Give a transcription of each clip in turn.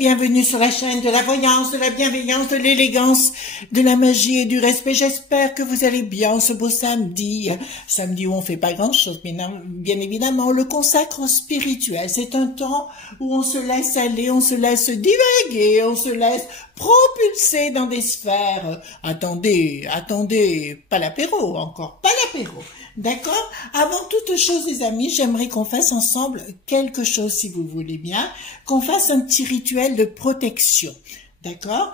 bienvenue sur la chaîne de la voyance, de la bienveillance, de l'élégance, de la magie et du respect. J'espère que vous allez bien ce beau samedi. Samedi où on fait pas grand chose, mais non, bien évidemment, on le consacre au spirituel. C'est un temps où on se laisse aller, on se laisse divaguer, on se laisse propulser dans des sphères. Attendez, pas l'apéro encore, pas l'apéro. D'accord? Avant toute chose, les amis, j'aimerais qu'on fasse ensemble quelque chose, si vous voulez bien, qu'on fasse un petit rituel de protection. D'accord?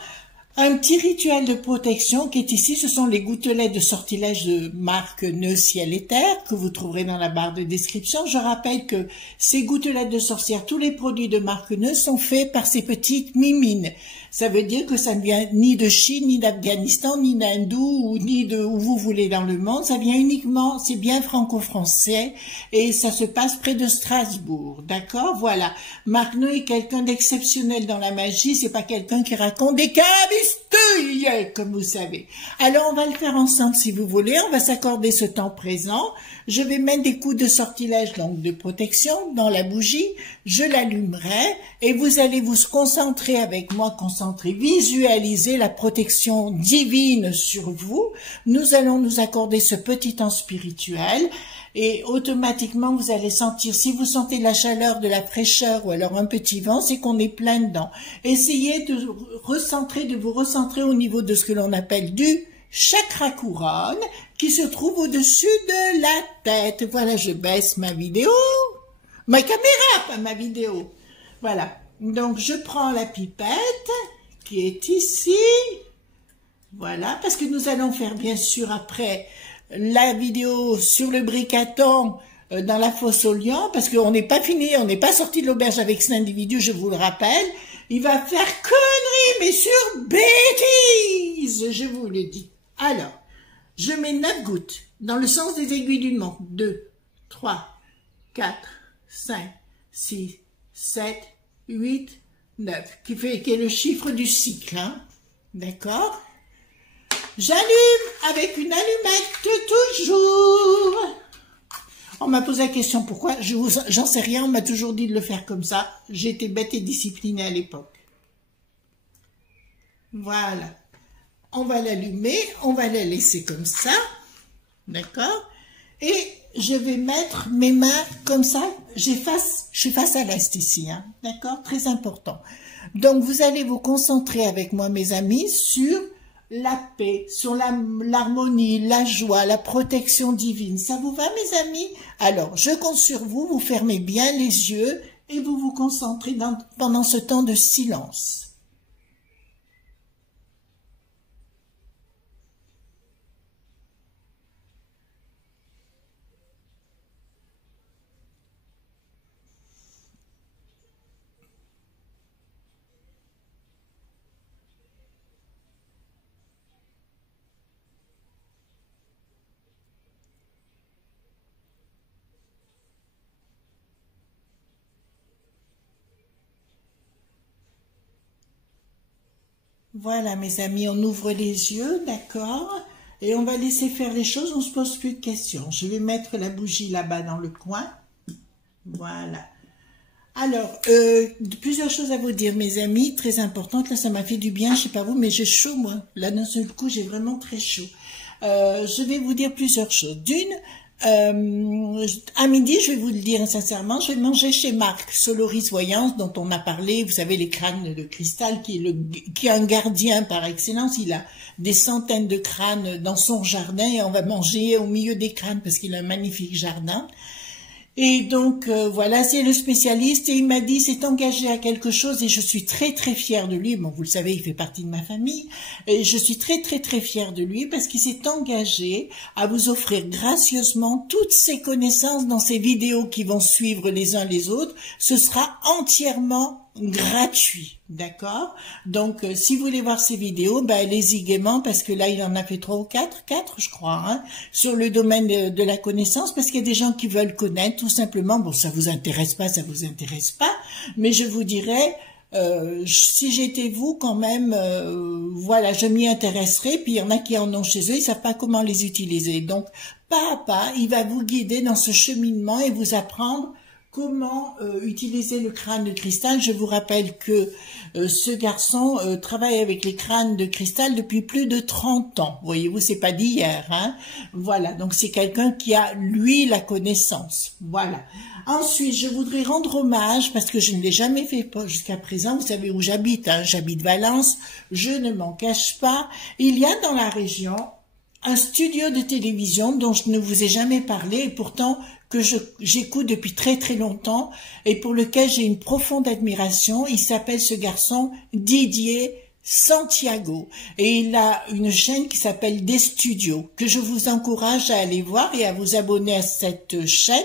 Un petit rituel de protection qui est ici, ce sont les gouttelettes de sortilège de marque Nœud Ciel et Terre que vous trouverez dans la barre de description. Je rappelle que ces gouttelettes de sorcière, tous les produits de marque Nœud sont faits par ces petites mimines. Ça veut dire que ça ne vient ni de Chine, ni d'Afghanistan, ni d'Hindou, ni de où vous voulez dans le monde. Ça vient uniquement, c'est bien franco-français et ça se passe près de Strasbourg. D'accord? Voilà. Marc Nœud est quelqu'un d'exceptionnel dans la magie. C'est pas quelqu'un qui raconte des cabistouilles, comme vous savez. Alors, on va le faire ensemble si vous voulez. On va s'accorder ce temps présent. Je vais mettre des coups de sortilège, donc de protection, dans la bougie. Je l'allumerai et vous allez vous concentrer avec moi, visualiser la protection divine sur vous. Nous allons nous accorder ce petit temps spirituel et automatiquement vous allez sentir, si vous sentez la chaleur, de la fraîcheur ou alors un petit vent, c'est qu'on est plein dedans. Essayez de vous recentrer au niveau de ce que l'on appelle du chakra couronne qui se trouve au-dessus de la tête. Voilà, je baisse ma vidéo, ma caméra, pas ma vidéo. Voilà, donc je prends la pipette qui est ici. Voilà, parce que nous allons faire bien sûr après la vidéo sur le bricaton dans la fosse aux lions, parce qu'on n'est pas fini, on n'est pas sorti de l'auberge avec cet individu, je vous le rappelle. Il va faire connerie, mais sur bêtise, je vous le dis. Alors, je mets 9 gouttes dans le sens des aiguilles d'une montre. 2, 3, 4, 5, 6, 7, 8, 9, qui est le chiffre du cycle, hein? D'accord? J'allume avec une allumette toujours. On m'a posé la question pourquoi, j'en sais rien, on m'a toujours dit de le faire comme ça. J'étais bête et disciplinée à l'époque. Voilà. On va l'allumer, on va la laisser comme ça, d'accord? Et je vais mettre mes mains comme ça, je suis face à l'est ici, hein, d'accord? Très important. Donc, vous allez vous concentrer avec moi, mes amis, sur la paix, sur l'harmonie, la joie, la protection divine. Ça vous va, mes amis? Alors, je compte sur vous, vous fermez bien les yeux et vous vous concentrez pendant ce temps de silence. Voilà, mes amis, on ouvre les yeux, d'accord? Et on va laisser faire les choses, on ne se pose plus de questions. Je vais mettre la bougie là-bas dans le coin. Voilà. Alors, plusieurs choses à vous dire, mes amis, très importantes. Là, ça m'a fait du bien, je sais pas vous, mais j'ai chaud, moi. Là, d'un seul coup, j'ai vraiment très chaud. Je vais vous dire plusieurs choses. D'une, à midi, je vais vous le dire sincèrement, je vais manger chez Marc, Soloris Voyance, dont on a parlé, vous savez, les crânes de cristal, qui est un gardien par excellence. Il a des centaines de crânes dans son jardin et on va manger au milieu des crânes parce qu'il a un magnifique jardin. Et donc, voilà, c'est le spécialiste et il m'a dit, s'est engagé à quelque chose et je suis très très fière de lui. Bon, vous le savez, il fait partie de ma famille. Et je suis très très très fière de lui parce qu'il s'est engagé à vous offrir gracieusement toutes ses connaissances dans ces vidéos qui vont suivre les uns les autres. Ce sera entièrement gratuit, d'accord? Donc, si vous voulez voir ces vidéos, ben, allez-y gaiement, parce que là, il en a fait 3 ou 4 je crois, hein, sur le domaine de la connaissance, parce qu'il y a des gens qui veulent connaître, tout simplement. Bon, ça vous intéresse pas, mais je vous dirais, si j'étais vous, quand même, voilà, je m'y intéresserais, puis il y en a qui en ont chez eux, ils savent pas comment les utiliser. Donc, pas à pas, il va vous guider dans ce cheminement et vous apprendre comment utiliser le crâne de cristal. Je vous rappelle que ce garçon travaille avec les crânes de cristal depuis plus de 30 ans. Voyez-vous, c'est pas d'hier, hein. Voilà, donc c'est quelqu'un qui a, lui, la connaissance. Voilà. Ensuite, je voudrais rendre hommage, parce que je ne l'ai jamais fait jusqu'à présent, vous savez où j'habite, hein, j'habite Valence, je ne m'en cache pas. Il y a dans la région un studio de télévision dont je ne vous ai jamais parlé, et pourtant que j'écoute depuis très très longtemps et pour lequel j'ai une profonde admiration. Il s'appelle ce garçon Didier Santiago et il a une chaîne qui s'appelle Des Studios que je vous encourage à aller voir et à vous abonner à cette chaîne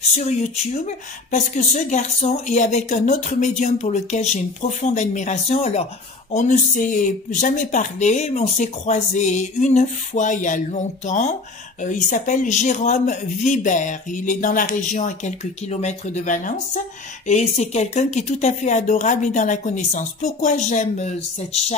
sur YouTube parce que ce garçon est avec un autre médium pour lequel j'ai une profonde admiration. Alors on ne s'est jamais parlé, mais on s'est croisé une fois il y a longtemps. Il s'appelle Jérôme Vibert. Il est dans la région à quelques kilomètres de Valence et c'est quelqu'un qui est tout à fait adorable et dans la connaissance. Pourquoi j'aime cette chaîne ?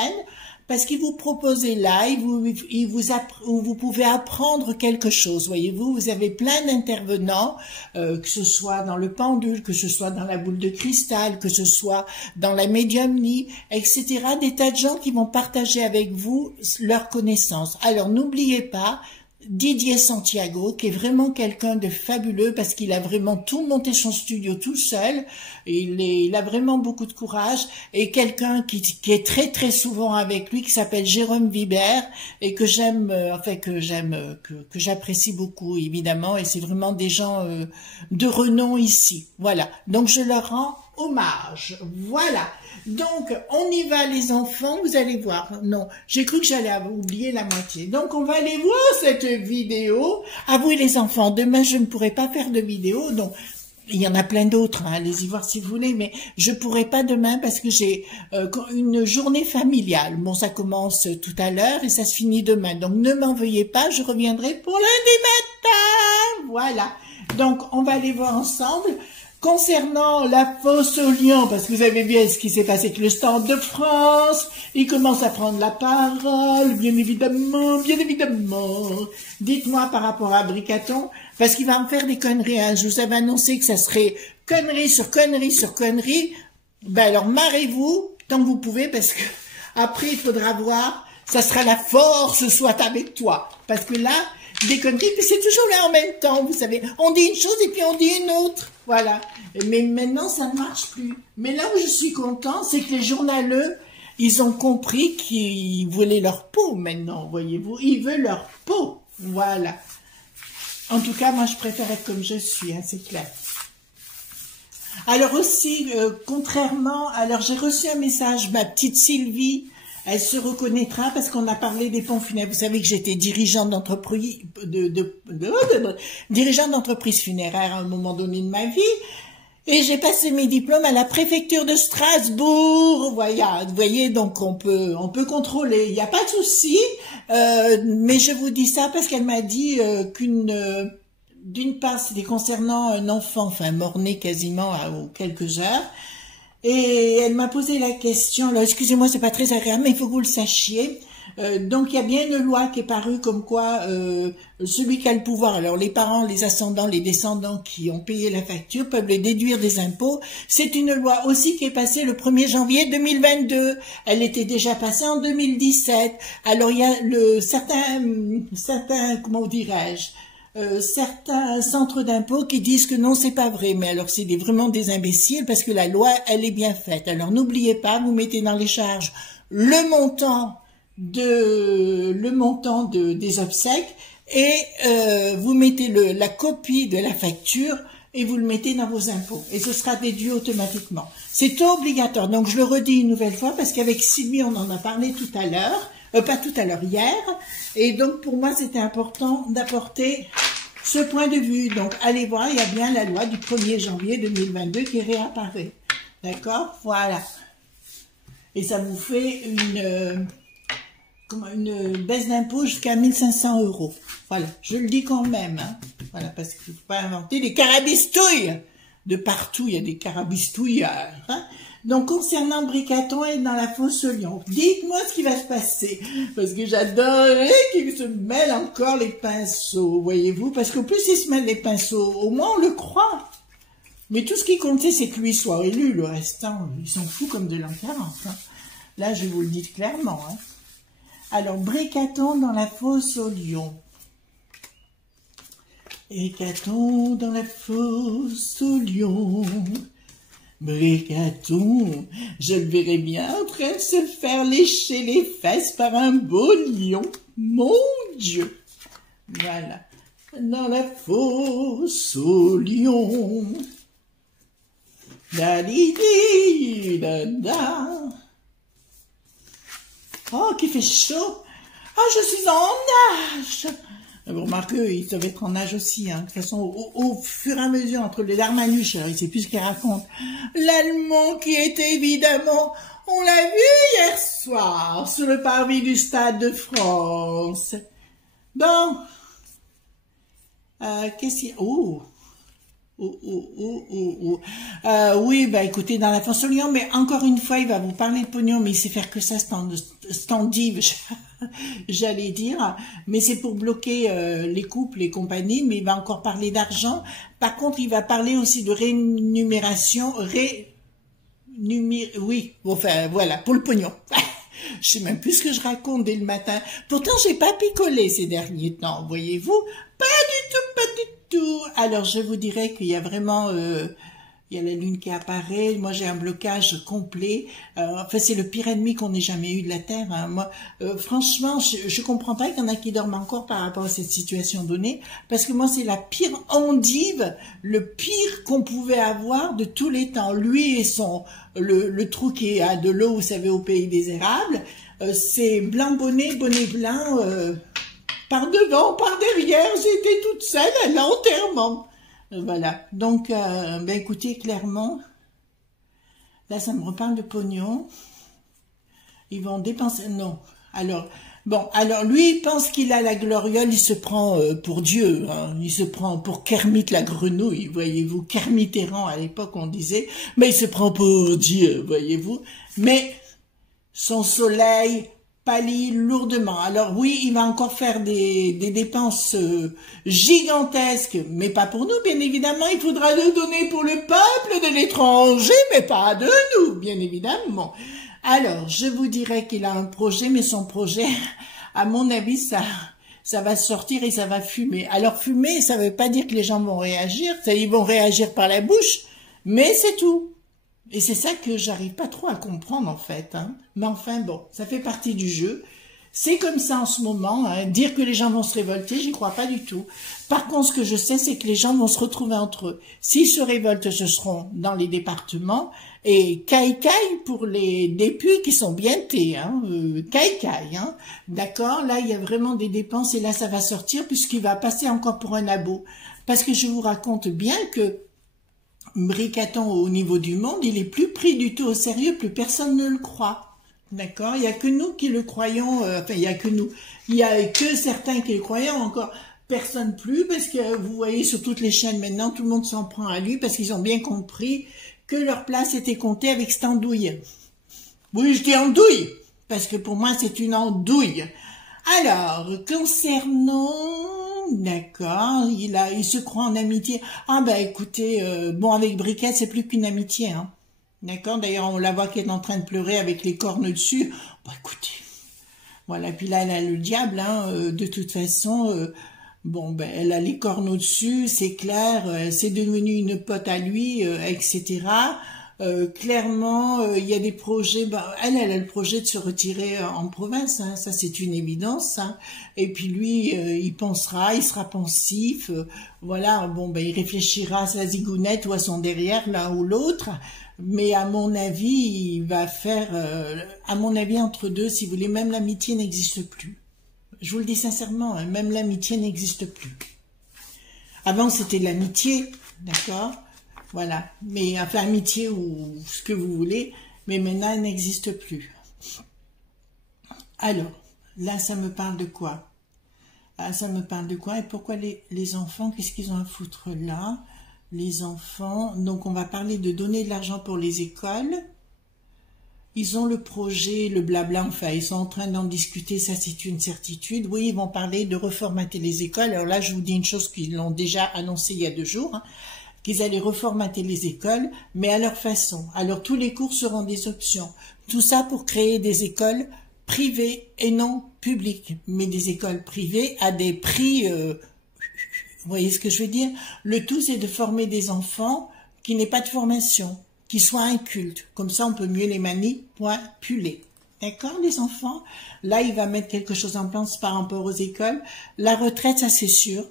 Parce qu'il vous propose des lives où vous pouvez apprendre quelque chose. Voyez-vous, vous avez plein d'intervenants, que ce soit dans le pendule, que ce soit dans la boule de cristal, que ce soit dans la médiumnie, etc. Des tas de gens qui vont partager avec vous leurs connaissances. Alors n'oubliez pas, Didier Santiago, qui est vraiment quelqu'un de fabuleux parce qu'il a vraiment tout monté son studio tout seul. Il a vraiment beaucoup de courage et quelqu'un qui est très très souvent avec lui, qui s'appelle Jérôme Vibert et que j'aime, que j'apprécie beaucoup évidemment. Et c'est vraiment des gens de renom ici. Voilà. Donc je leur rends hommage. Voilà. Donc, on y va les enfants, vous allez voir. Non, j'ai cru que j'allais oublier la moitié. Donc, on va aller voir cette vidéo. À vous les enfants, demain je ne pourrai pas faire de vidéo, donc il y en a plein d'autres, hein, allez-y voir si vous voulez, mais je pourrai pas demain parce que j'ai une journée familiale. Bon, ça commence tout à l'heure et ça se finit demain, donc ne m'en veuillez pas, je reviendrai pour lundi matin. Voilà, donc on va aller voir ensemble. Concernant la fosse aux lions, parce que vous avez vu ce qui s'est passé avec le stand de France, il commence à prendre la parole, bien évidemment, bien évidemment. Dites-moi par rapport à Bricaton, parce qu'il va me faire des conneries, hein. Je vous avais annoncé que ça serait connerie sur connerie sur connerie. Ben alors marrez-vous tant que vous pouvez, parce que après il faudra voir, ça sera la force soit avec toi. Parce que là, des conneries, puis c'est toujours là en même temps, vous savez. On dit une chose et puis on dit une autre. Voilà. Mais maintenant, ça ne marche plus. Mais là où je suis content, c'est que les journaleux, ils ont compris qu'ils voulaient leur peau maintenant, voyez-vous. Ils veulent leur peau. Voilà. En tout cas, moi, je préfère être comme je suis, hein, c'est clair. Alors aussi, contrairement... Alors, j'ai reçu un message, ma petite Sylvie... Elle se reconnaîtra parce qu'on a parlé des pompes funèbres. Vous savez que j'étais dirigeante d'entreprise, dirigeante d'entreprise funéraire à un moment donné de ma vie. Et j'ai passé mes diplômes à la préfecture de Strasbourg. Voilà, vous voyez, donc on peut contrôler. Il n'y a pas de souci. Mais je vous dis ça parce qu'elle m'a dit d'une part, c'était concernant un enfant, enfin mort-né quasiment à quelques heures. Et elle m'a posé la question, alors excusez-moi, c'est pas très agréable, mais il faut que vous le sachiez. Donc il y a bien une loi qui est parue comme quoi celui qui a le pouvoir, alors les parents, les ascendants, les descendants qui ont payé la facture peuvent le déduire des impôts. C'est une loi aussi qui est passée le 1er janvier 2022. Elle était déjà passée en 2017. Alors il y a certains, comment dirais-je, certains centres d'impôts qui disent que non, c'est pas vrai, mais alors c'est vraiment des imbéciles parce que la loi, elle est bien faite. Alors n'oubliez pas, vous mettez dans les charges le montant des obsèques et vous mettez la copie de la facture et vous le mettez dans vos impôts et ce sera déduit automatiquement. C'est obligatoire. Donc je le redis une nouvelle fois parce qu'avec Sylvie, on en a parlé tout à l'heure. Pas tout à l'heure, hier, et donc pour moi c'était important d'apporter ce point de vue. Donc allez voir, il y a bien la loi du 1er janvier 2022 qui réapparaît, d'accord, voilà, et ça vous fait une baisse d'impôt jusqu'à 1 500 €, voilà, je le dis quand même, hein. Voilà, parce qu'il ne faut pas inventer des carabistouilles, de partout il y a des carabistouillards, hein. Donc, concernant Bricaton et dans la fosse aux lions, dites-moi ce qui va se passer, parce que j'adorerais qu'il se mêle encore les pinceaux, voyez-vous, parce qu'au plus il se mêle les pinceaux, au moins on le croit. Mais tout ce qui comptait, c'est que lui soit élu. Le restant, ils s'en foutent comme de l'an 40. Hein. Là, je vous le dis clairement. Hein. Alors, Bricaton dans la fosse au lion. Bricaton dans la fosse au lion. Bricaton, je le verrai bien en train de se faire lécher les fesses par un beau lion. Mon Dieu. Voilà. Dans la fosse au lion. Da di di da da. Oh, qu'il fait chaud. Ah, je suis en nage. Vous remarquez, ils doivent être en nage aussi. Hein. De toute façon, au fur et à mesure, entre les larmanuches, il ne sait plus ce qu'il raconte. L'Allemand qui est évidemment, on l'a vu hier soir, sur le parvis du Stade de France. Bon. Qu'est-ce qu'il y a? Oh. Oui, bah écoutez, dans la fosse au lion, mais encore une fois, il va vous parler de pognon, mais il sait faire que ça, standive, j'allais dire, mais c'est pour bloquer les couples, les compagnies, mais il va encore parler d'argent. Par contre, il va parler aussi de rémunération, oui, enfin, voilà, pour le pognon. Je sais même plus ce que je raconte dès le matin. Pourtant, j'ai pas picolé ces derniers temps, voyez-vous. Pas du tout, pas du tout. Alors, je vous dirais qu'il y a vraiment... il y a la lune qui apparaît, moi j'ai un blocage complet. Enfin, c'est le pire ennemi qu'on ait jamais eu de la Terre. Hein. Moi, franchement, je comprends pas qu'il y en a qui dorment encore par rapport à cette situation donnée, parce que moi c'est la pire endive, le pire qu'on pouvait avoir de tous les temps. Lui et le trou qui a de l'eau, vous savez, au pays des érables, c'est blanc bonnet, bonnet blanc, par devant, par derrière, j'étais toute seule à l'enterrement. Voilà, donc, ben écoutez, clairement, là, ça me reparle de pognon. Ils vont dépenser, non. Alors, bon, alors lui, il pense qu'il a la gloriole, il se prend pour Dieu, hein. Il se prend pour Kermit la grenouille, voyez-vous, Kermitérant à l'époque, on disait, mais il se prend pour Dieu, voyez-vous. Mais son soleil pâlit lourdement. Alors oui, il va encore faire des dépenses gigantesques, mais pas pour nous, bien évidemment. Il faudra le donner pour le peuple de l'étranger, mais pas de nous, bien évidemment. Alors, je vous dirais qu'il a un projet, mais son projet, à mon avis, ça va sortir et ça va fumer. Alors fumer, ça veut pas dire que les gens vont réagir, ils vont réagir par la bouche, mais c'est tout. Et c'est ça que j'arrive pas trop à comprendre, en fait. Hein. Mais enfin, bon, ça fait partie du jeu. C'est comme ça en ce moment. Hein. Dire que les gens vont se révolter, j'y crois pas du tout. Par contre, ce que je sais, c'est que les gens vont se retrouver entre eux. S'ils se révoltent, ce seront dans les départements. Et caille-caille pour les députés qui sont bien tés. Hein. Caille-caille. Hein. D'accord. Là, il y a vraiment des dépenses. Et là, ça va sortir puisqu'il va passer encore pour un abo. Parce que je vous raconte bien que Bricaton au niveau du monde, il est plus pris du tout au sérieux, plus personne ne le croit. D'accord? Il y a que nous qui le croyons, enfin il y a que nous. Il y a que certains qui le croyons, encore personne plus, parce que vous voyez sur toutes les chaînes maintenant, tout le monde s'en prend à lui, parce qu'ils ont bien compris que leur place était comptée avec cette andouille. Oui, je dis andouille, parce que pour moi c'est une andouille. Alors, concernant... D'accord, il se croit en amitié. Ah ben écoutez, bon avec Briquette c'est plus qu'une amitié, hein. D'accord, d'ailleurs on la voit qu'elle est en train de pleurer avec les cornes dessus. Bon écoutez, voilà, puis là elle a le diable, hein, de toute façon, bon ben elle a les cornes au-dessus, c'est clair, c'est devenu une pote à lui, etc. Clairement, il y a des projets. Ben, elle a le projet de se retirer en province, hein, ça c'est une évidence. Hein. Et puis lui, il pensera, il sera pensif. Voilà, bon, ben il réfléchira à sa zigounette ou à son derrière, l'un ou l'autre. Mais à mon avis, il va faire, à mon avis, entre deux, si vous voulez, même l'amitié n'existe plus. Je vous le dis sincèrement, hein, même l'amitié n'existe plus. Avant, c'était l'amitié, d'accord? Voilà, mais enfin amitié ou ce que vous voulez, mais maintenant elle n'existe plus. Alors, là ça me parle de quoi? Ah, ça me parle de quoi? Et pourquoi les enfants, qu'est-ce qu'ils ont à foutre là? Les enfants, donc on va parler de donner de l'argent pour les écoles. Ils ont le projet, le blabla, enfin ils sont en train d'en discuter, ça c'est une certitude. Oui, ils vont parler de reformater les écoles. Alors là je vous dis une chose qu'ils l'ont déjà annoncé il y a 2 jours, hein, qu'ils allaient reformater les écoles, mais à leur façon. Alors tous les cours seront des options. Tout ça pour créer des écoles privées et non publiques, mais des écoles privées à des prix, vous voyez ce que je veux dire? Le tout, c'est de former des enfants qui n'aient pas de formation, qui soient incultes. Comme ça, on peut mieux les manipuler. D'accord, les enfants? Là, il va mettre quelque chose en place par rapport aux écoles. La retraite, ça c'est sûr.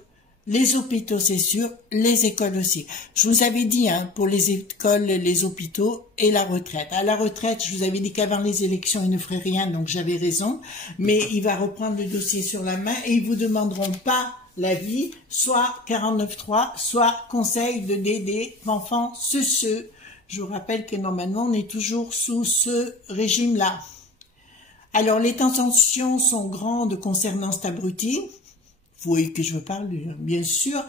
Les hôpitaux, c'est sûr. Les écoles aussi. Je vous avais dit, hein, pour les écoles, les hôpitaux et la retraite. À la retraite, je vous avais dit qu'avant les élections, il ne ferait rien, donc j'avais raison. Mais il va reprendre le dossier sur la main et ils vous demanderont pas l'avis, soit 49.3, soit conseil de des enfants ceux. Je vous rappelle que normalement, on est toujours sous ce régime-là. Alors, les tensions sont grandes concernant cet abruti. Vous voyez que je veux parler, bien sûr.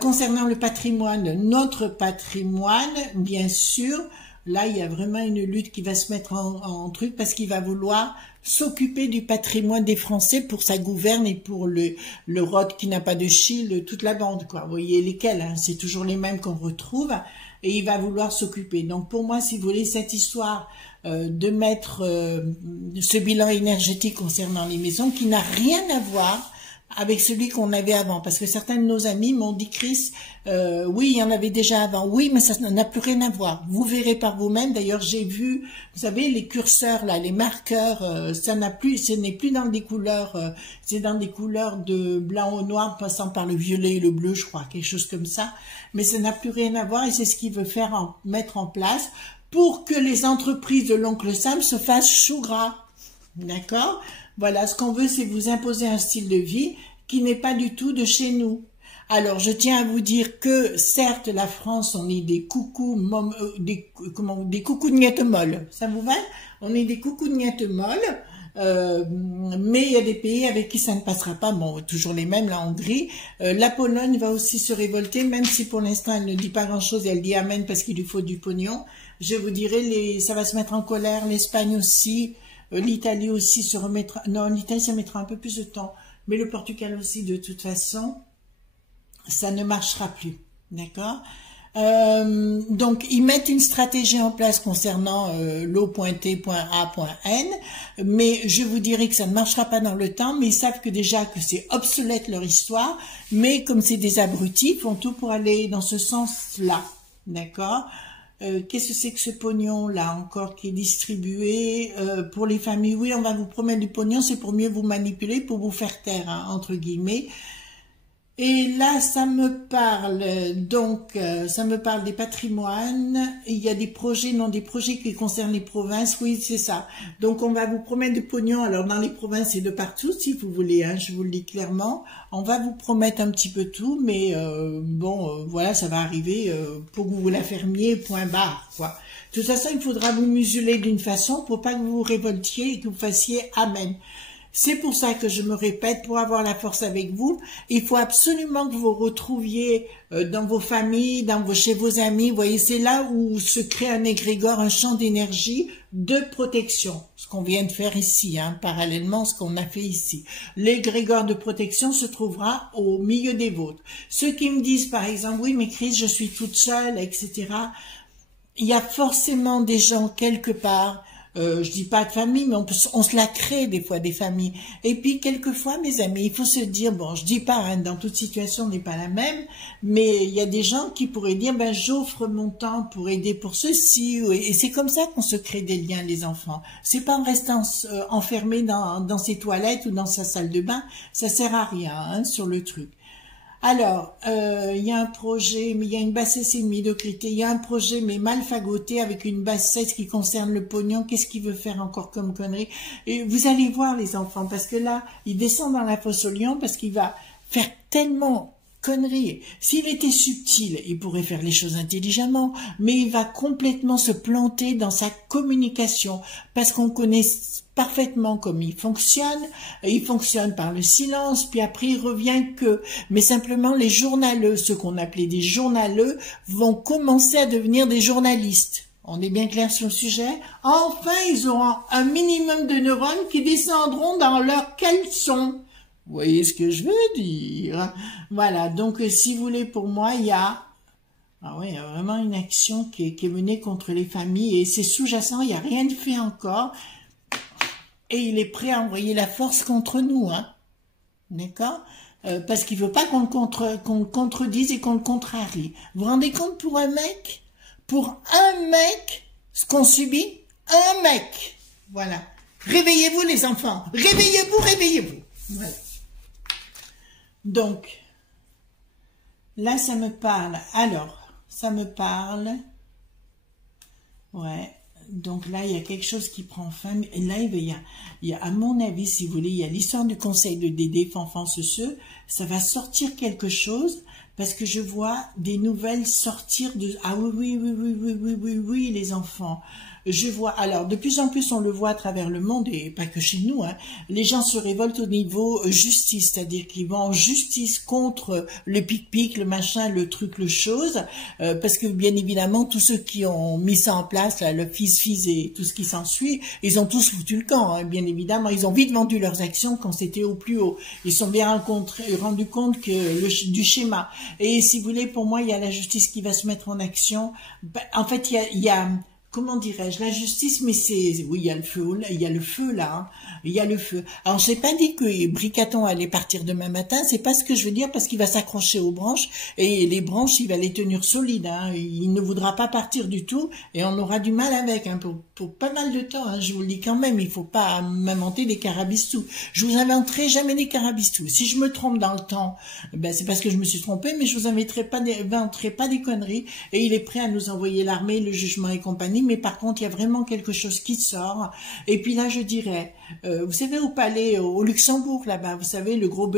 Concernant le patrimoine, notre patrimoine, bien sûr, là, il y a vraiment une lutte qui va se mettre en truc parce qu'il va vouloir s'occuper du patrimoine des Français pour sa gouverne et pour le Rod qui n'a pas de Chile, toute la bande, quoi. Vous voyez lesquels, hein, c'est toujours les mêmes qu'on retrouve. Et il va vouloir s'occuper. Donc pour moi, si vous voulez, cette histoire de mettre ce bilan énergétique concernant les maisons qui n'a rien à voir avec celui qu'on avait avant. Parce que certains de nos amis m'ont dit, Chris, oui, il y en avait déjà avant. Oui, mais ça n'a plus rien à voir. Vous verrez par vous-même. D'ailleurs, j'ai vu, vous savez, les curseurs, là, les marqueurs, ça n'a plus, ce n'est plus dans des couleurs, c'est dans des couleurs de blanc au noir, passant par le violet et le bleu, je crois, quelque chose comme ça. Mais ça n'a plus rien à voir et c'est ce qu'il veut faire, mettre en place pour que les entreprises de l'oncle Sam se fassent chou gras. D'accord? Voilà, ce qu'on veut, c'est vous imposer un style de vie qui n'est pas du tout de chez nous. Alors, je tiens à vous dire que, certes, la France, on est des coucous, des coucougnettes molles. Ça vous va? On est des coucougnettes molles. Mais il y a des pays avec qui ça ne passera pas. Bon, toujours les mêmes, la Hongrie. La Pologne va aussi se révolter, même si pour l'instant elle ne dit pas grand-chose et elle dit amen parce qu'il lui faut du pognon. Je vous dirai, ça va se mettre en colère. L'Espagne aussi, l'Italie aussi se remettra. Non, l'Italie ça mettra un peu plus de temps, mais le Portugal aussi. De toute façon, ça ne marchera plus, d'accord? Donc, ils mettent une stratégie en place concernant l'O.T.A.N, mais je vous dirais que ça ne marchera pas dans le temps, mais ils savent que déjà que c'est obsolète leur histoire, mais comme c'est des abrutis, ils font tout pour aller dans ce sens-là, d'accord? Qu'est-ce que c'est que ce pognon-là encore qui est distribué pour les familles? Oui, on va vous promettre du pognon, c'est pour mieux vous manipuler, pour vous faire taire, hein, entre guillemets. Et là, ça me parle, donc, ça me parle des patrimoines. Il y a des projets, non, des projets qui concernent les provinces. Oui, c'est ça. Donc, on va vous promettre du pognon. Alors, dans les provinces et de partout, si vous voulez, hein, je vous le dis clairement. On va vous promettre un petit peu tout, mais bon, voilà, ça va arriver pour que vous la fermiez, point barre, quoi. De toute façon, il faudra vous museler d'une façon pour pas que vous vous révoltiez et que vous fassiez amen. C'est pour ça que je me répète, pour avoir la force avec vous, il faut absolument que vous retrouviez dans vos familles, chez vos amis. Vous voyez, c'est là où se crée un égrégore, un champ d'énergie de protection. Ce qu'on vient de faire ici, hein, parallèlement à ce qu'on a fait ici. L'égrégore de protection se trouvera au milieu des vôtres. Ceux qui me disent, par exemple, oui, mais Chris, je suis toute seule, etc. Il y a forcément des gens quelque part. Je dis pas de famille, mais on se la crée des fois, des familles. Et puis, quelquefois, mes amis, il faut se dire, bon, je dis pas, hein, dans toute situation, on n'est pas la même, mais il y a des gens qui pourraient dire, ben, j'offre mon temps pour aider pour ceci, et c'est comme ça qu'on se crée des liens, les enfants. C'est pas en restant enfermé dans ses toilettes ou dans sa salle de bain, ça sert à rien, hein, sur le truc. Alors, il y a un projet, mais il y a une bassesse et une médiocrité. Il y a un projet, mais mal fagoté, avec une bassesse qui concerne le pognon. Qu'est-ce qu'il veut faire encore comme connerie? Et vous allez voir, les enfants, parce que là, il descend dans la fosse au lion, parce qu'il va faire tellement conneries. S'il était subtil, il pourrait faire les choses intelligemment, mais il va complètement se planter dans sa communication, parce qu'on connaît parfaitement comme il fonctionne par le silence, puis après il revient que, mais simplement les journaleux, ceux qu'on appelait des journaleux, vont commencer à devenir des journalistes. On est bien clair sur le sujet? Enfin, ils auront un minimum de neurones qui descendront dans leurs caleçons. Vous voyez ce que je veux dire? Voilà, donc si vous voulez, pour moi, il y a Ah oui, il y a vraiment une action qui est menée contre les familles et c'est sous-jacent, il n'y a rien de fait encore. Et il est prêt à envoyer la force contre nous, hein. D'accord? Parce qu'il veut pas qu'on le contredise et qu'on le contrarie. Vous vous rendez compte pour un mec? Pour un mec, ce qu'on subit? Un mec! Voilà. Réveillez-vous les enfants! Réveillez-vous, réveillez-vous! Voilà. Donc, là ça me parle. Alors, ça me parle. Ouais. Donc là, il y a quelque chose qui prend fin. Et là, il y a, à mon avis, si vous voulez, il y a l'histoire du conseil de Dédé, Fanfan, Ceux. Ça va sortir quelque chose parce que je vois des nouvelles sortir de... Ah oui, oui, oui, oui, oui, oui, oui, oui, les enfants. Je vois, alors de plus en plus on le voit à travers le monde et pas que chez nous, hein, les gens se révoltent au niveau justice, c'est-à-dire qu'ils vont en justice contre le pic-pic, le machin, le truc, le chose, parce que bien évidemment tous ceux qui ont mis ça en place, là, le fils et tout ce qui s'ensuit, ils ont tous foutu le camp, hein, bien évidemment, ils ont vite vendu leurs actions quand c'était au plus haut, ils sont bien rendus compte que du schéma, et si vous voulez, pour moi il y a la justice qui va se mettre en action, en fait il y a comment dirais-je, la justice, mais c'est, oui, il y a le feu, là, il y a le feu, là, hein, il y a le feu. Alors, je n'ai pas dit que Bricaton allait partir demain matin, c'est pas ce que je veux dire, parce qu'il va s'accrocher aux branches, et les branches, il va les tenir solides, hein, il ne voudra pas partir du tout, et on aura du mal avec, hein, pour pas mal de temps, hein, je vous le dis quand même, il faut pas m'inventer des carabistous. Je vous inventerai jamais des carabistous. Si je me trompe dans le temps, ben, c'est parce que je me suis trompée, mais je vous inventerai pas des conneries, et il est prêt à nous envoyer l'armée, le jugement et compagnie, mais par contre, il y a vraiment quelque chose qui sort. Et puis là, je dirais, vous savez, au palais, au Luxembourg, là-bas, vous savez, les gros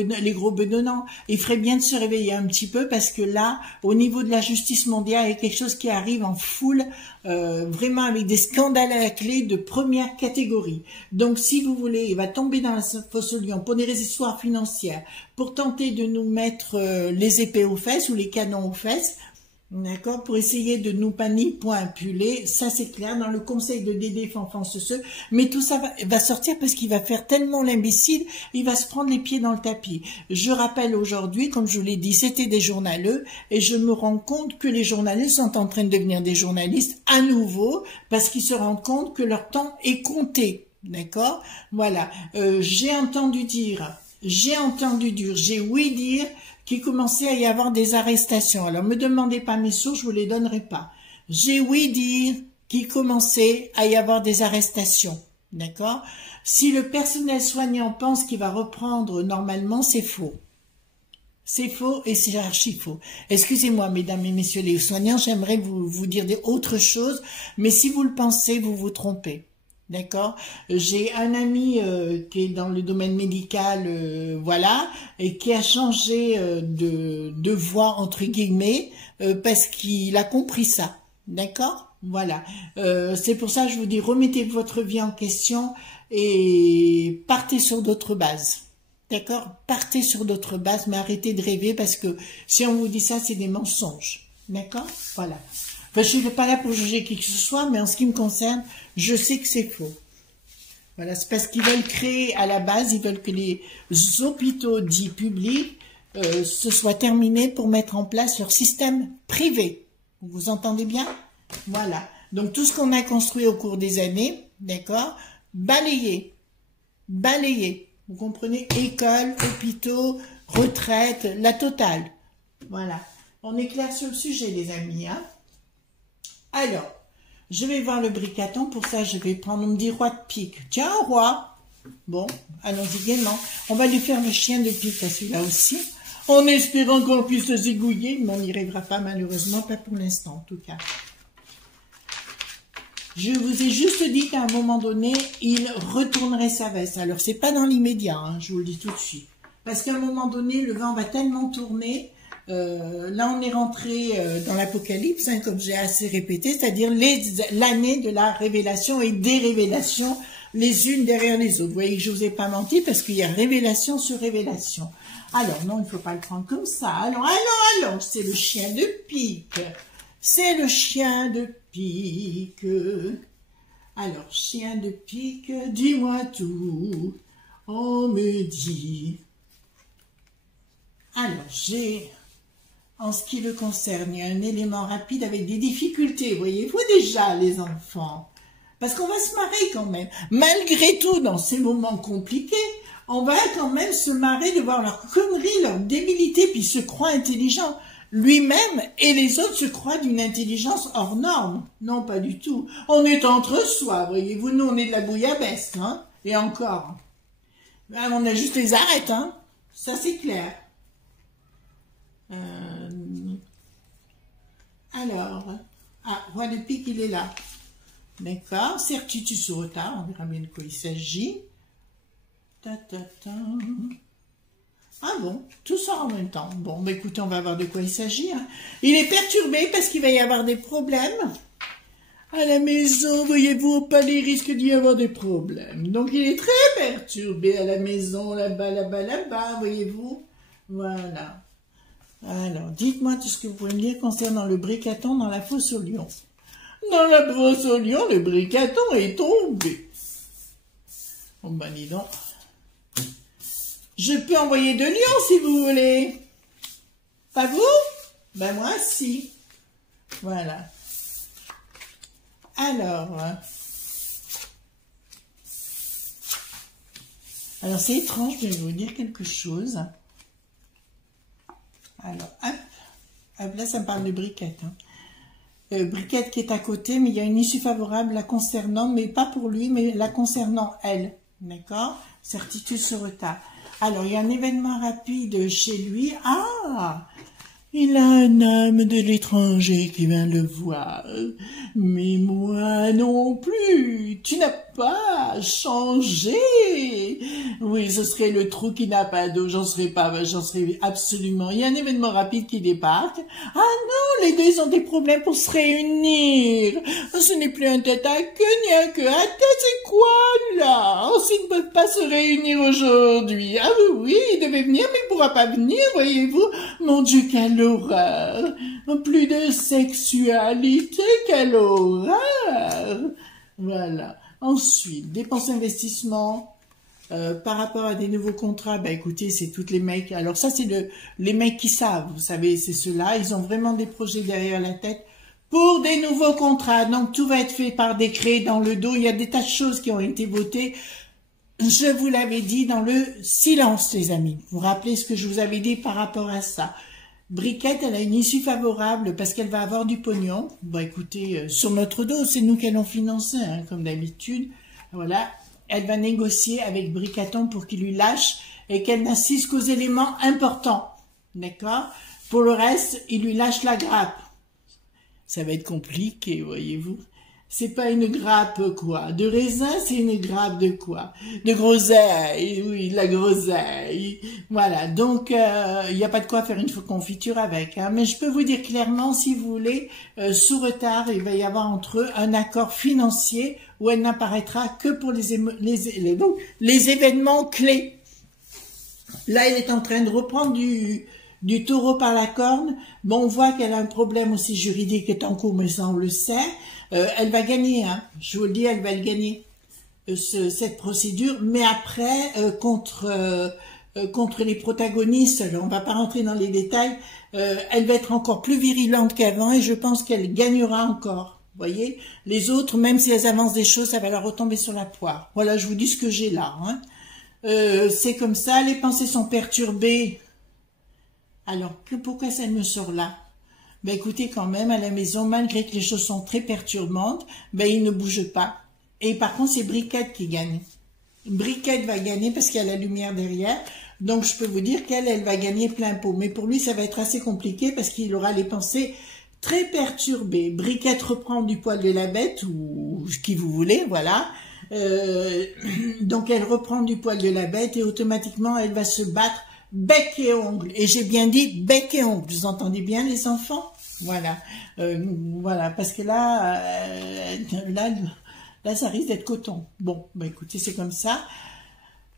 bedonnants, il ferait bien de se réveiller un petit peu parce que là, au niveau de la justice mondiale, il y a quelque chose qui arrive en foule, vraiment avec des scandales à la clé de première catégorie. Donc, si vous voulez, il va tomber dans la fosse au lion pour des histoires financières, pour tenter de nous mettre les épées aux fesses ou les canons aux fesses. D'accord, pour essayer de nous manipuler, ça c'est clair, dans le conseil de Dédé, Fanfan, Ceux, mais tout ça va sortir parce qu'il va faire tellement l'imbécile, il va se prendre les pieds dans le tapis. Je rappelle aujourd'hui, comme je vous l'ai dit, c'était des journaleux, et je me rends compte que les journalistes sont en train de devenir des journalistes à nouveau, parce qu'ils se rendent compte que leur temps est compté. D'accord, voilà, j'ai entendu dire, j'ai ouï dire qu'il commençait à y avoir des arrestations. Alors, me demandez pas mes sources, je vous les donnerai pas. J'ai ouï dire qu'il commençait à y avoir des arrestations. D'accord? Si le personnel soignant pense qu'il va reprendre normalement, c'est faux. C'est faux et c'est archi faux. Excusez-moi, mesdames et messieurs les soignants, j'aimerais vous dire autre chose, mais si vous le pensez, vous vous trompez. D'accord. J'ai un ami qui est dans le domaine médical, voilà, et qui a changé de voie entre guillemets parce qu'il a compris ça. D'accord. Voilà. C'est pour ça que je vous dis, remettez votre vie en question et partez sur d'autres bases. D'accord. Partez sur d'autres bases, mais arrêtez de rêver parce que si on vous dit ça, c'est des mensonges. D'accord. Voilà. Enfin, je ne suis pas là pour juger qui que ce soit, mais en ce qui me concerne, je sais que c'est faux. Voilà, c'est parce qu'ils veulent créer à la base, ils veulent que les hôpitaux dits publics se soient terminés pour mettre en place leur système privé. Vous entendez bien? Voilà. Donc tout ce qu'on a construit au cours des années, d'accord, balayé. Balayé. Vous comprenez? Écoles, hôpitaux, retraites, la totale. Voilà. On est clair sur le sujet, les amis, hein? Alors, je vais voir le Bricaton. Pour ça, je vais prendre, on me dit roi de pique. Tiens, roi. Bon, allons-y gaiement. On va lui faire le chien de pique à celui-là aussi, en espérant qu'on puisse le zigouiller, mais on n'y arrivera pas malheureusement, pas pour l'instant en tout cas. Je vous ai juste dit qu'à un moment donné, il retournerait sa veste. Alors, c'est pas dans l'immédiat, hein, je vous le dis tout de suite. Parce qu'à un moment donné, le vent va tellement tourner... là, on est rentré dans l'Apocalypse, hein, comme j'ai assez répété, c'est-à-dire l'année de la révélation et des révélations, les unes derrière les autres. Vous voyez que je ne vous ai pas menti parce qu'il y a révélation sur révélation. Alors, non, il ne faut pas le prendre comme ça. Alors, c'est le chien de pique. C'est le chien de pique. Alors, chien de pique, dis-moi tout. On me dit... Alors, j'ai... En ce qui le concerne, il y a un élément rapide avec des difficultés, voyez-vous déjà, les enfants. Parce qu'on va se marrer quand même. Malgré tout, dans ces moments compliqués, on va quand même se marrer de voir leurs conneries, leur débilité, puis se croient intelligents. Lui-même et les autres se croient d'une intelligence hors norme. Non, pas du tout. On est entre soi, voyez-vous. Nous, on est de la bouillabaisse, hein. Et encore. On a juste les arêtes, hein. Ça, c'est clair. Alors, roi de pique, il est là. D'accord, certitude sur retard, on verra bien de quoi il s'agit. Ta, ta, ta. Ah bon, tout ça en même temps. Bon, bah écoutez, on va voir de quoi il s'agit. Hein. Il est perturbé parce qu'il va y avoir des problèmes. À la maison, voyez-vous, au palais, il risque d'y avoir des problèmes. Donc il est très perturbé à la maison, là-bas, là-bas, là-bas, voyez-vous. Voilà. Alors, dites-moi tout ce que vous pouvez me dire concernant le bricaton dans la fosse au lion. Dans la fosse au lion, le bricaton est tombé. Oh ben dis donc. Je peux envoyer 2 lions si vous voulez. Pas vous? Ben moi si. Voilà. Alors c'est étrange, je vais vous dire quelque chose. Alors, hop, là ça me parle de Briquette. Hein. Briquette qui est à côté, mais il y a une issue favorable la concernant, mais pas pour lui, mais la concernant elle. D'accord? Certitude sur retard. Alors, il y a un événement rapide chez lui. Ah! Il a un homme de l'étranger qui vient le voir. Mais moi non plus. Tu n'as pas changé. Oui, ce serait le trou qui n'a pas d'eau. J'en serais absolument. Il y a un événement rapide qui débarque. Ah non, les deux, ils ont des problèmes pour se réunir. Ce n'est plus un tête à queue, ni un queue à tête. C'est quoi, là? S'ils ne peuvent pas se réunir aujourd'hui. Ah oui, il devait venir, mais il ne pourra pas venir, voyez-vous. Mon Dieu, quelle horreur! Plus de sexualité, quelle horreur! Voilà. Ensuite, dépenses investissement. Par rapport à des nouveaux contrats, bah écoutez, c'est toutes les mecs. Alors ça, c'est les mecs qui savent, vous savez, c'est ceux-là. Ils ont vraiment des projets derrière la tête pour des nouveaux contrats. Donc tout va être fait par décret dans le dos. Il y a des tas de choses qui ont été votées. Je vous l'avais dit dans le silence, les amis. Vous vous rappelez ce que je vous avais dit par rapport à ça. Briquette, elle a une issue favorable parce qu'elle va avoir du pognon. Bon, écoutez, sur notre dos, c'est nous qui allons financer, hein, comme d'habitude. Voilà, elle va négocier avec Bricaton pour qu'il lui lâche et qu'elle n'assiste qu'aux éléments importants. D'accord? Pour le reste, il lui lâche la grappe. Ça va être compliqué, voyez-vous. C'est pas une grappe, quoi. De raisin, c'est une grappe de quoi? De groseille, oui, de la groseille. Voilà, donc il n'y a pas de quoi faire une confiture avec. Hein. Mais je peux vous dire clairement, si vous voulez, sous retard, il va y avoir entre eux un accord financier où elle n'apparaîtra que pour les événements clés. Là, elle est en train de reprendre du taureau par la corne. Bon, on voit qu'elle a un problème aussi juridique qui est en cours, mais ça, on le sait. Elle va gagner, hein. Je vous le dis, elle va le gagner, cette procédure, mais après, contre les protagonistes, alors on va pas rentrer dans les détails, elle va être encore plus virulente qu'avant et je pense qu'elle gagnera encore. Voyez, les autres, même si elles avancent des choses, ça va leur retomber sur la poire. Voilà, je vous dis ce que j'ai là. Hein. C'est comme ça, les pensées sont perturbées. Alors, pourquoi ça me sort là? Ben écoutez, quand même, à la maison, malgré que les choses sont très perturbantes, ben il ne bouge pas. Et par contre, c'est Briquette qui gagne. Briquette va gagner parce qu'il y a la lumière derrière. Donc, je peux vous dire elle va gagner plein pot. Mais pour lui, ça va être assez compliqué parce qu'il aura les pensées très perturbées. Briquette reprend du poil de la bête ou ce qui vous voulez, voilà. Donc, elle reprend du poil de la bête et automatiquement, elle va se battre bec et ongle. Et j'ai bien dit bec et ongle. Vous entendez bien, les enfants? Voilà. Voilà, parce que là, là, ça risque d'être coton. Bon, bah écoutez, c'est comme ça.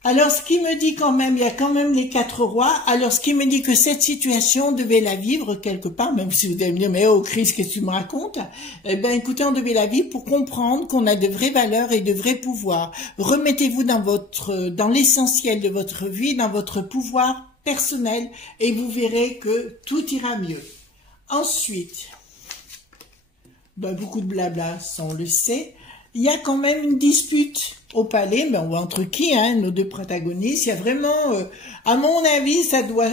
Alors, ce qui me dit quand même, il y a quand même les 4 rois. Alors, ce qui me dit que cette situation, on devait la vivre quelque part, même si vous allez me dire, mais oh, Chris, qu'est-ce que tu me racontes? Eh ben, écoutez, on devait la vivre pour comprendre qu'on a de vraies valeurs et de vrais pouvoirs. Remettez-vous dans l'essentiel de votre vie, dans votre pouvoir personnel et vous verrez que tout ira mieux. Ensuite, ben, beaucoup de blabla, ça on le sait. Il y a quand même une dispute au palais, ben, entre qui, hein, nos deux protagonistes. Il y a vraiment, à mon avis, ça doit,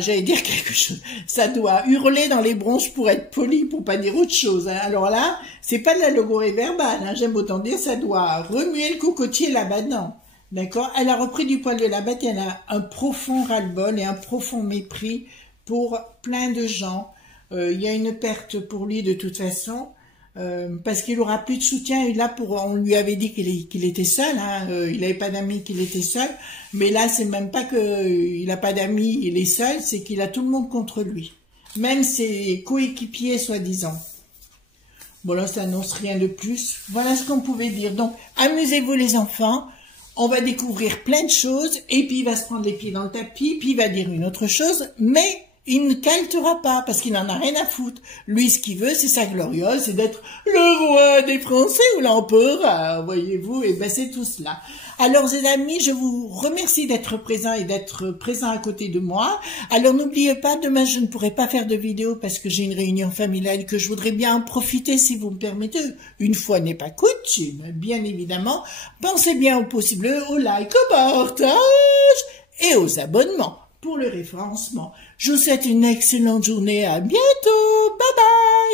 j'allais dire quelque chose, ça doit hurler dans les bronches pour être poli, pour pas dire autre chose. Hein. Alors là, c'est pas de la logorée verbale, hein, j'aime autant dire, ça doit remuer le cocotier là-bas-dedans. D'accord? Elle a repris du poil de la bête et elle a un profond ras-le-bol et un profond mépris pour plein de gens. Il y a une perte pour lui de toute façon. Parce qu'il aura plus de soutien. Et là, on lui avait dit qu'il était seul. Hein, il n'avait pas d'amis, qu'il était seul. Mais là, c'est même pas qu'il n'a pas d'amis, il est seul, c'est qu'il a tout le monde contre lui. Même ses coéquipiers, soi-disant. Bon, là, ça n'annonce rien de plus. Voilà ce qu'on pouvait dire. Donc, amusez-vous les enfants. On va découvrir plein de choses. Et puis, il va se prendre les pieds dans le tapis. Puis, il va dire une autre chose. Mais il ne caltera pas parce qu'il n'en a rien à foutre. Lui, ce qu'il veut, c'est sa glorieuse, c'est d'être le roi des Français ou l'empereur, voyez-vous, et ben c'est tout cela. Alors, les amis, je vous remercie d'être présents et d'être présents à côté de moi. Alors, n'oubliez pas, demain, je ne pourrai pas faire de vidéo parce que j'ai une réunion familiale que je voudrais bien en profiter, si vous me permettez. Une fois n'est pas coutume, bien évidemment. Pensez bien au possible, au like, au partage et aux abonnements pour le référencement. Je vous souhaite une excellente journée. À bientôt. Bye bye.